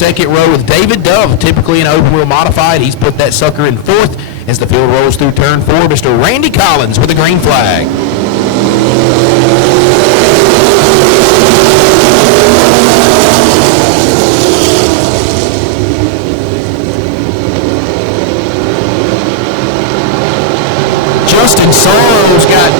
second row with David Dove, typically an open wheel modified. He's put that sucker in fourth as the field rolls through turn 4. Mr. Randy Collins with a green flag. Justin Sorrow's got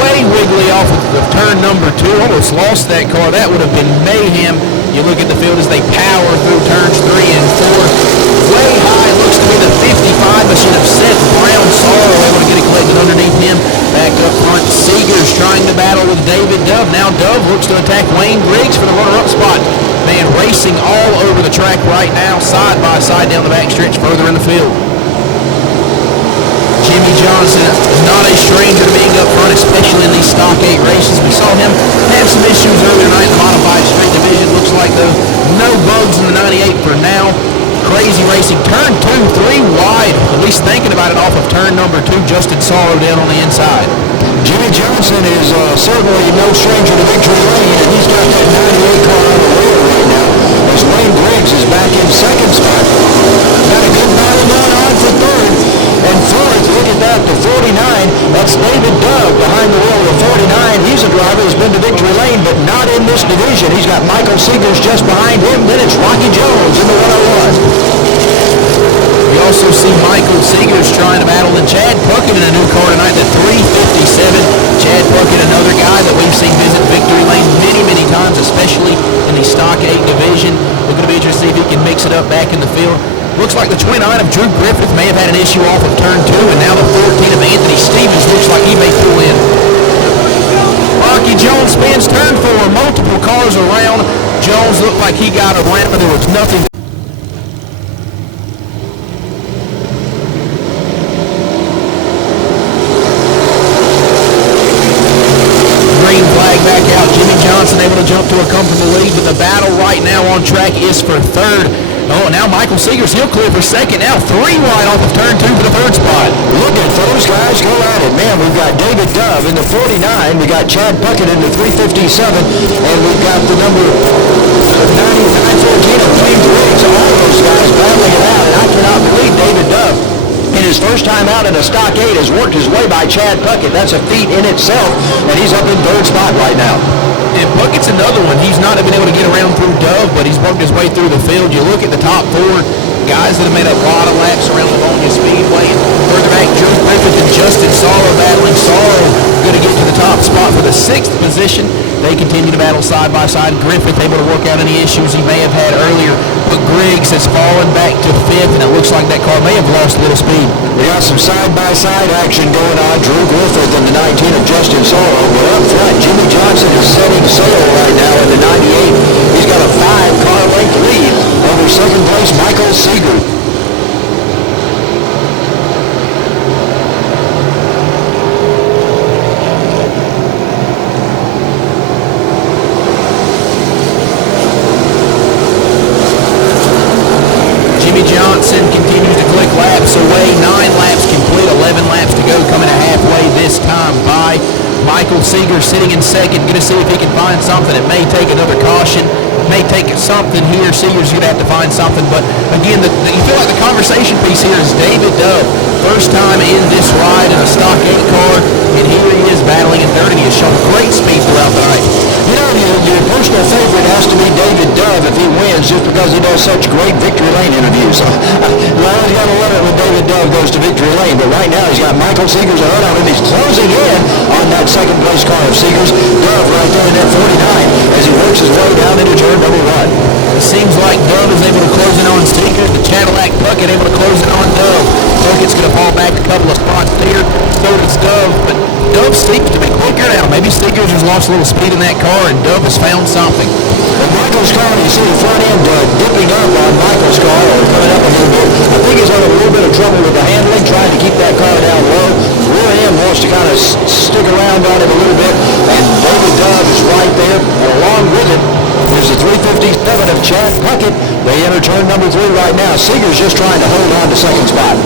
way wiggly off of turn number 2. Almost lost that car. That would have been mayhem. You look at the field as they power through turns 3 and 4. Way high, looks to be the 55, but should have set Brown. Sorrow able to get it collected underneath him. Back up front, Seegers trying to battle with David Dove. Now Dove looks to attack Wayne Briggs for the runner-up spot. Man, racing all over the track right now, side by side down the backstretch further in the field. Jimmy Johnson is not a stranger to being up front, especially in these Stock 8 races. We saw him have some issues earlier tonight in the Modified Street Division. Looks like, though, no bugs in the 98 for now. Crazy racing. Turn 2, 3 wide. At least thinking about it off of turn number 2. Justin Sorrow down on the inside. Jimmy Johnson is certainly no stranger to victory lane, and he's got that 98 car on the road right now. As Wayne Briggs is back in second spot. Got a good battle going on for third. And fourth, look at that, the 49. That's David Dove behind the wheel of the 49. He's a driver who's been to victory lane, but not in this division. He's got Michael Seegers just behind him. Then it's Rocky Jones in the 101. We also see Michael Seegers trying to battle and Chad Puckett in a new car tonight, the 357. Chad Puckett, another guy that we've seen visit victory lane many, many times, especially in the Stock 8 division. We're going to be interested to see if he can mix it up back in the field. Looks like the twin iron of Drew Griffith may have had an issue off of turn 2, and now the 14 of Anthony Stevens looks like he may pull in. Rocky Jones spins turn 4, multiple cars around. Jones looked like he got around, but there was nothing. Green flag back out. Jimmy Johnson able to jump to a comfortable lead, but the battle right now on track is for third. Oh, now Michael Seegers, he'll clear for second. Now 3 wide off of turn 2 for the third spot. Look at those guys go at it. Man, we've got David Dove in the 49. We got Chad Puckett in the 357. And we've got the number 9914 of Wayne Briggs. All those guys battling it out. And I cannot believe David Dove, in his first time out in a Stock 8, has worked his way by Chad Puckett. That's a feat in itself. And he's up in third spot right now. And Puckett's another one. He's not been able to get around through Dove, but he's worked his way through the field. You look at the top 4 guys that have made a lot of laps around Lavonia Speedway. And further back, Drew Griffith and Justin Sorrow battling. Sorrow going to get to the top spot for the 6th position. They continue to battle side by side. Griffith able to work out any issues he may have had earlier, but Griggs has fallen back to 5th, and it looks like that car may have lost a little speed. We got some side-by-side action going on. Drew Griffith and the 19 of Justin Sorrow. But up front, Jimmy Johnson is setting sail right now in the 98. He's got a 5-car length lead over second place Michael Seegers. Johnson continues to click laps away. 9 laps complete, 11 laps to go, coming a halfway this time by Michael Seegers sitting in second. Going to see if he can find something. It may take another caution. It may take something here. Seegers going to have to find something. But again, you feel like the conversation piece here is David Dove. First time in this ride in a Stock 8 car, and here he is battling in third, and he has shown great speed throughout the night. You know, your personal favorite has to be David Dove if he wins, just because he does such great victory lane interviews. So, well, he's got to let it when David Dove goes to victory lane, but right now he's got Michael Seegers ahead of him. He's closing in on that second place car of Seegers. Dove right there in that 49 as he works his way down into turn number 1. It seems like Dove is able to close in on Seegers. The Cadillac Puckett able to close in on Dove. Puckett's going to fall back a couple of spots there. So does Dove, but Dove seems to be quicker now. Maybe Seegers has lost a little speed in that car, and Dove has found something. Well, Michael's car, you see the front end dipping up on Michael's car, or coming up a little bit. I think he's having a little bit of trouble with the handling, trying to keep that car down low. Rear end wants to kind of stick around on it a little bit, and David Dove is right there, and along with it, there's the 357 of Chad Puckett. They enter turn number 3 right now. Seegers just trying to hold on to second spot.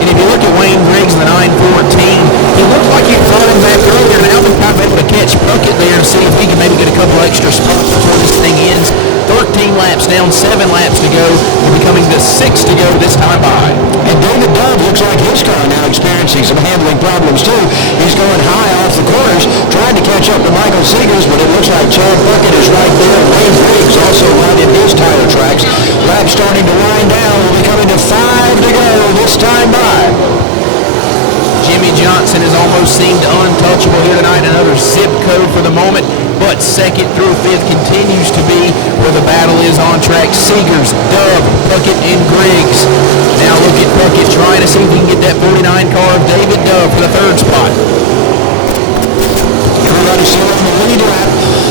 And if you look at Wayne Briggs in the 914, he looked like he was running back earlier. Now they're kind of able to catch Puckett there and see if he can maybe get a couple extra spots before this thing ends. 13 laps down, 7 laps to go. We're becoming the 6th to go this time by. And David Dove looks like his car now experiencing some handling problems too. He's going high off the corners, trying to catch up to Michael Seegers, but it looks like Chad Bucket is right there. Wayne Briggs also right in his tire tracks. Lap starting to wind down. We'll be coming to 5 to go this time by. Jimmy Johnson has almost seemed untouchable here tonight. Another zip code for the moment, but 2nd through 5th continues to be where the battle is on track. Seegers, Dove, Puckett, and Griggs. Now look at Puckett trying to see if he can get that 49 car of David Dove for the 3rd spot. Everybody still on the lead lap.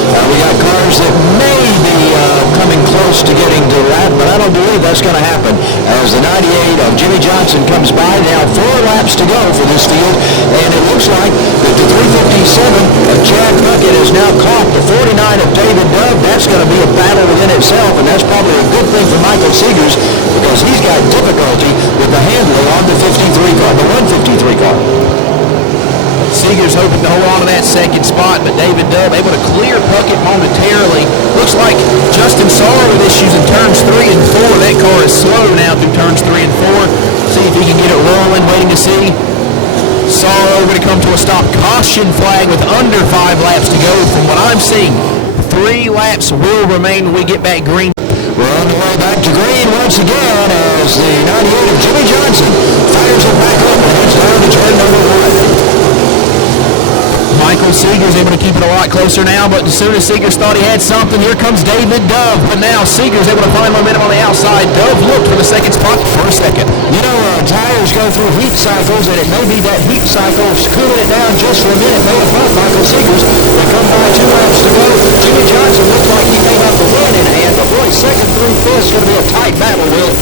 We got cars that may be coming close to getting to lap, but I don't believe that's going to happen as the 98 of Jimmy Johnson comes by. Now 4 laps to go for this field, and it looks like that the 357 of Chad Bucket has now caught the 49 of David Dove. That's going to be a battle within itself, and that's probably a good thing for Michael Seegers because he's got difficulty with the handling on the 53 car, the 153 car. Seegers hoping to hold on to that 2nd spot, but David Dove able to clear Puckett momentarily. Looks like Justin Sorrow with issues in turns 3 and 4. That car is slow now through turns 3 and 4. See if he can get it rolling, waiting to see. Sorrow going to come to a stop. Caution flag with under 5 laps to go. From what I'm seeing, 3 laps will remain when we get back green. We're on the way back to green once again as the 98 of Jimmy Johnson fires it back up and heads down to turn number 1. Michael Seegers able to keep it a lot closer now, but as soon as Seegers thought he had something, here comes David Dove. But now Seegers able to find momentum on the outside. Dove looked for the 2nd spot for a second. You know, tires go through heat cycles, and it may be that heat cycle cooling it down just for a minute. May have bumped Michael Seegers. They come by 2 laps to go. Jimmy Johnson looked like he may have the win in hand, but boy, 2nd through 5th is going to be a tight battle, Will.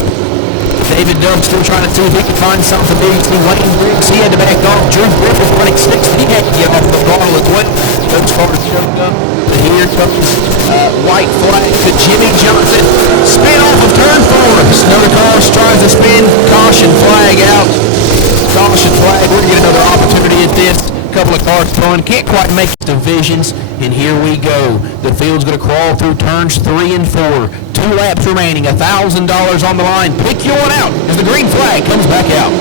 David Dove still trying to see if he can find something big. See Wayne Briggs, he had to back off. Drew Griffith running 6th. He had to get off the ball as well. Those cars showed up. But here comes white flag to Jimmy Johnson. Spin off of turn 4. Another car tries to spin. Caution flag out. Caution flag. We're going to get another opportunity at this. Couple of cars throwing. Can't quite make divisions. And here we go. The field's going to crawl through turns 3 and 4. 2 laps remaining. $1,000 on the line. Pick your one out as the green flag comes back out.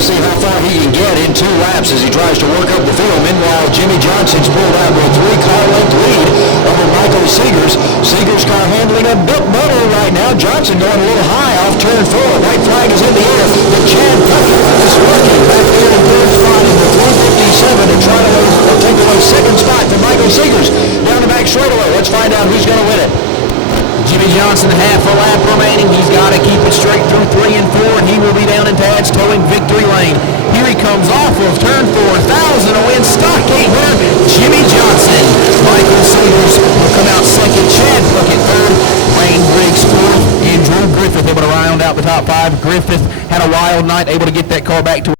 Let's see how far he can get in 2 laps as he tries to work up the field. Meanwhile, Jimmy Johnson's pulled out with a 3-car length lead over Michael Seegers. Seegers' car handling a bit better right now. Johnson going a little high off turn 4. White flag is in the air. But Chad Bucket is working back there in 3rd spot in the 357 to try to take away 2nd spot for Michael Seegers. Down the back straightaway. Let's find out who's going to win it. Jimmy Johnson, half a lap remaining. He's got to keep it straight through 3 and 4, and he will be down in Tad's towing victory lane. Here he comes off of turn 4. 1,000 to win. Stockade winner, Jimmy Johnson. Michael Seegers will come out 2nd. Chad Bucket 3rd. Wayne Briggs 4th. And Drew Griffith able to round out the top 5. Griffith had a wild night, able to get that car back to